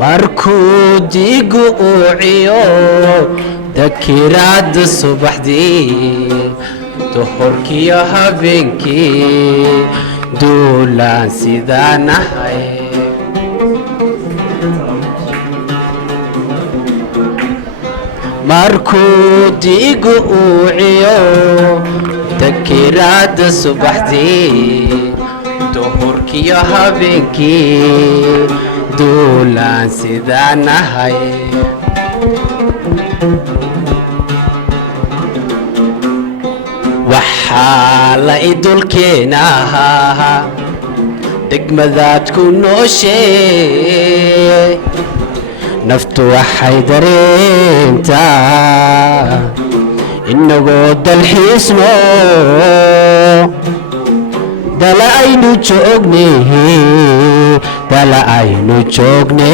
markuu diigu uu ciyo dakiraada subaxdii duhurkiyo habeenkii duulaan sidaan ahay markuu diigu uu ciyo dakiraada subaxdii duhurkiyo habeenkii duulaan sidaan ahay waxaa la idulkeenahaa degmadaad ku nooshee naftu waxay dareentaa inagoo dalxiisno dala aynu joogne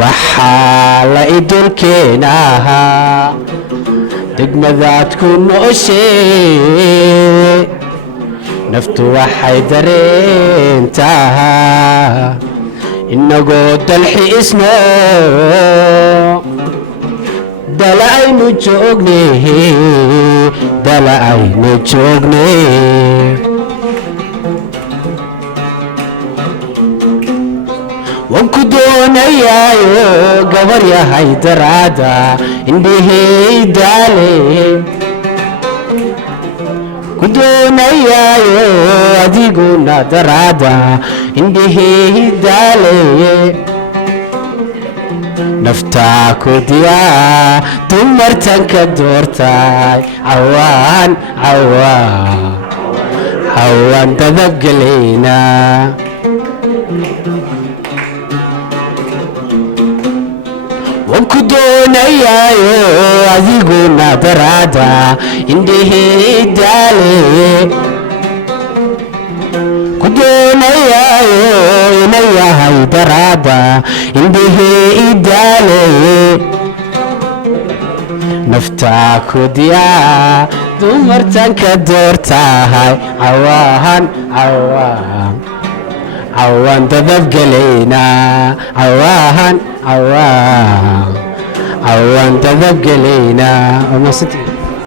waxaa la idulkeenahaa degmadaad ku nooshee naftu waxay dareentaa inagoo dalxiisno dala aynu joogne waan ku doonayaayo gabar yahay daraada indhahey daale ku doonayaayo adiguna daraada indhahey daale naftaa ku diyaa dumartanka doortay cawaan dadabgelayna waan ku doonayaayo adiguna daraada indhahey daale ku doonayaayo ina yahay daraada indhahey daale naftaa ku diyaa dumartanka doortahay cawaan dadabgelayna cawaan dadabgelayna